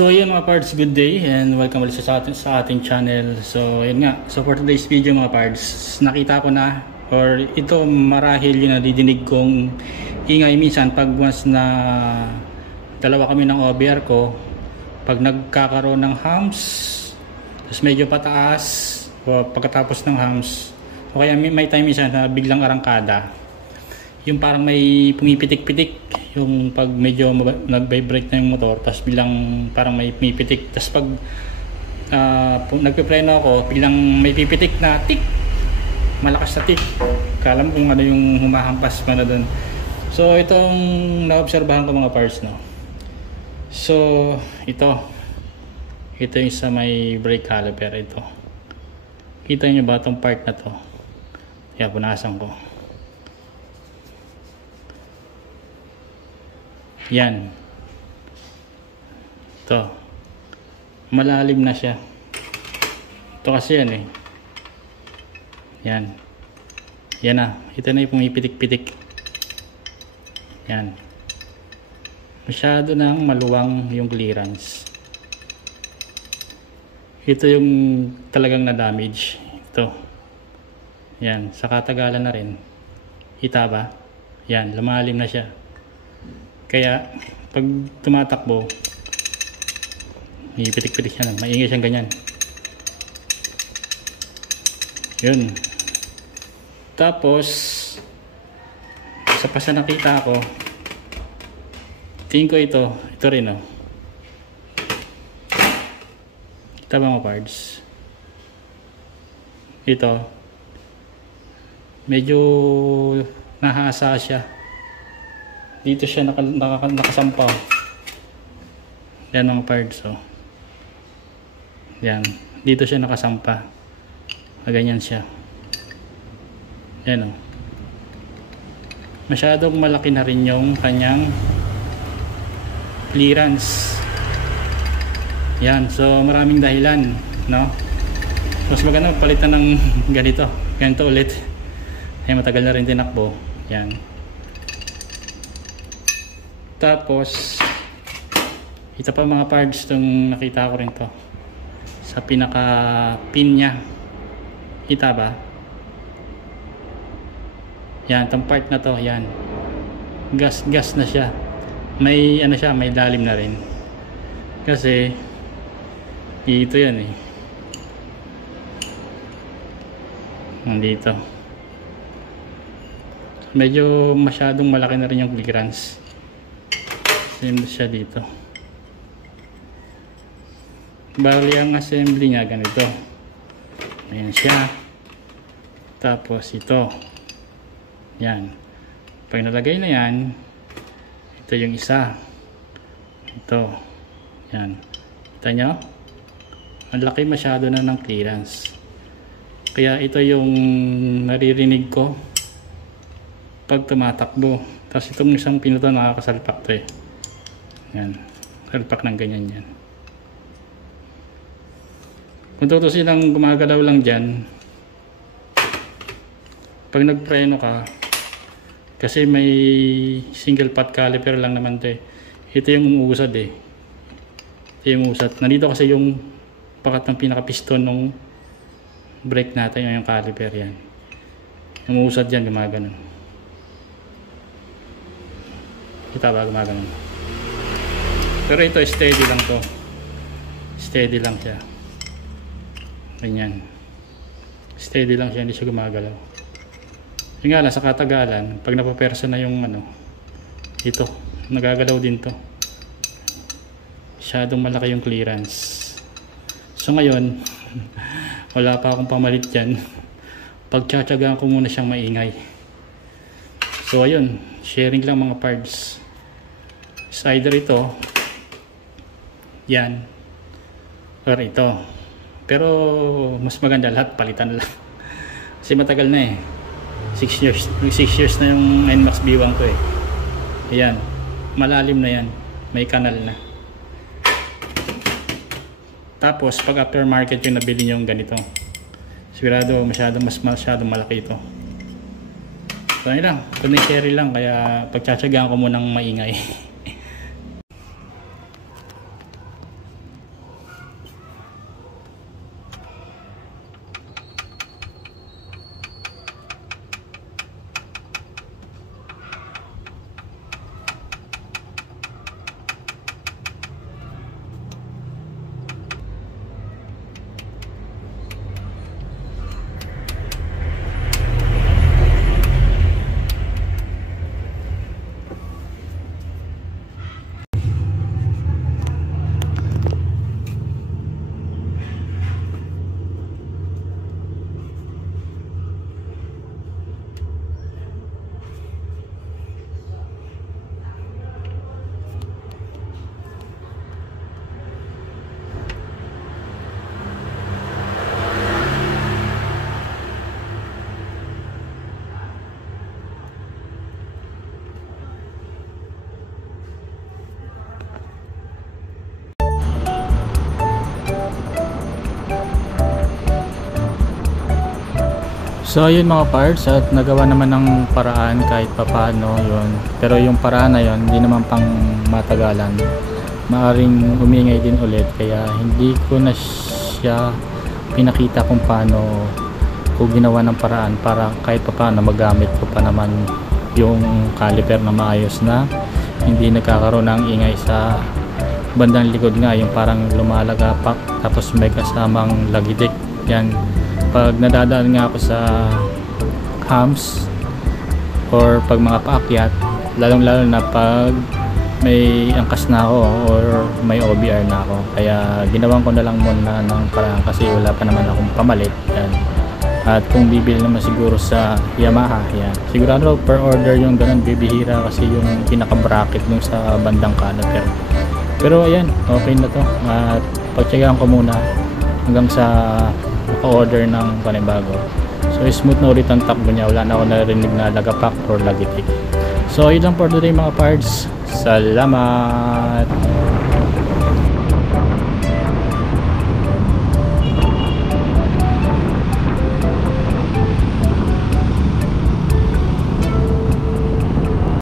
So yun mga pards, good day and welcome ulit sa ating channel. So yun nga, so for today's video mga pards, nakita ko na or ito marahil yung nadidinig kong ingay minsan pag once na dalawa kami ng OBR ko, pag nagkakaroon ng hums tapos medyo pataas o pagkatapos ng hums o kaya may time minsan na biglang arangkada, yung parang may pumipitik-pitik yung pag medyo nag-vibrate na yung motor tapos bilang parang may pitik, tapos pag nagpe-preno ako biglang may pipitik na tik, malakas na tik, kala mo kung ano yung humahampas pa na dun. So itong naobserbahan ko mga parts, no. So ito yung sa may brake caliper. Ito, kita nyo ba itong part na to? Kaya punasan ko. Yan. Ito. Malalim na siya. Ito kasi yan eh. Yan. Yan na. Ito na yung pumipitik-pitik. Yan. Masyado nang maluwang yung clearance. Ito yung talagang na-damage. Ito. Yan. Sa katagalan na rin. Kita ba? Yan. Lumalim na siya. Kaya pag tumatakbo, ipitik-pitik siya, maingay siyang ganyan. Yun. Tapos sa pasa nakita ko, tingin ko ito rin, oh. Kita ba mga parts? Ito medyo nahasa siya. Dito siya nakasampa. Yan mga parts, oh. Yan. Dito siya nakasampa. Ganyan siya. Yan, oh. Masyadong malaki na rin yung kanyang clearance. Yan. So maraming dahilan, no? Mas maganda palitan ng ganito ulit. Ay matagal na rin tinakbo. Yan. Tapos ito pa mga parts itong nakita ko rin to sa pinaka pin nya. Kita ba? Yan, itong part na to, yan, gas na siya. May ano siya, may lalim na rin kasi ito yan eh, nandito medyo masyadong malaki na rin yung clearance. Same siya dito. Bali ang assembly niya ganito. Ayan siya. Tapos ito. Yan. Pag nalagay na yan, ito yung isa. Ito. Yan. Kita nyo? Ang laki masyado na ng clearance. Kaya ito yung naririnig ko pag tumatakbo. Tapos itong isang pino to nakakasalpak to eh. Yan, salpak ng ganyan yan. Kung tutusin lang gumagalaw lang dyan pag nagpreno ka, kasi may single pot caliper lang naman to eh. Ito yung umuusad eh. Ito yung umusad. Nandito kasi yung pakat ng pinaka piston ng brake natin, yung caliper yan. Yung umuusad dyan, gumaganon. Kita ba gumaganon? Pero ito steady lang to. Steady lang siya. Ganyan. Steady lang siya, hindi siya gumagalaw. Yung nga lang, sa katagalan, pag napapersa na yung ano, ito, nagagalaw din to. Masyadong malaki yung clearance. So ngayon, wala pa akong pamalit dyan. Pagtsatsagaan ko muna siyang maingay. So ayun, sharing lang mga parts. It's either ito, yan, or ito. Pero mas maganda lahat palitan lang kasi matagal na eh. 6 years na yung NMAX B1 ko eh. Ayan, malalim na yan, may kanal na. Tapos pag aftermarket yung nabili nyo yung ganito, sigurado masyadong malaki ito. So ayun lang, kung share lang, kaya pagtsatsagaan ko munang maingay. So ayun mga parts, at nagawa naman ng paraan kahit papano yun. Pero yung paraan na yun, hindi naman pang matagalan. Maaring umingay din ulit, kaya hindi ko na siya pinakita kung paano ko ginawa ng paraan para kahit papano magamit ko pa naman yung caliper na maayos na hindi nagkakaroon ng ingay sa bandang likod nga, yung parang lumalagapak tapos may kasamang lagitik. Yan, pag nadadaan nga ako sa humps or pag mga paakyat, lalong lalo na pag may angkas na ako or may OBR na ako, kaya ginawan ko na lang muna ng paraan kasi wala pa naman akong pamalit. Yan. At kung bibili naman siguro sa Yamaha, yan, sigurado per order yung ganun, bibihira kasi yung pinaka bracket nung sa bandang caliper. Pero ayan, okay na to, at pagtsagaan ko muna hanggang sa maka-order ng panibago. So smooth na ulit ang takbo niya, wala na ako narinig na lagapak or lagitik. So yun lang for today mga parts, salamat.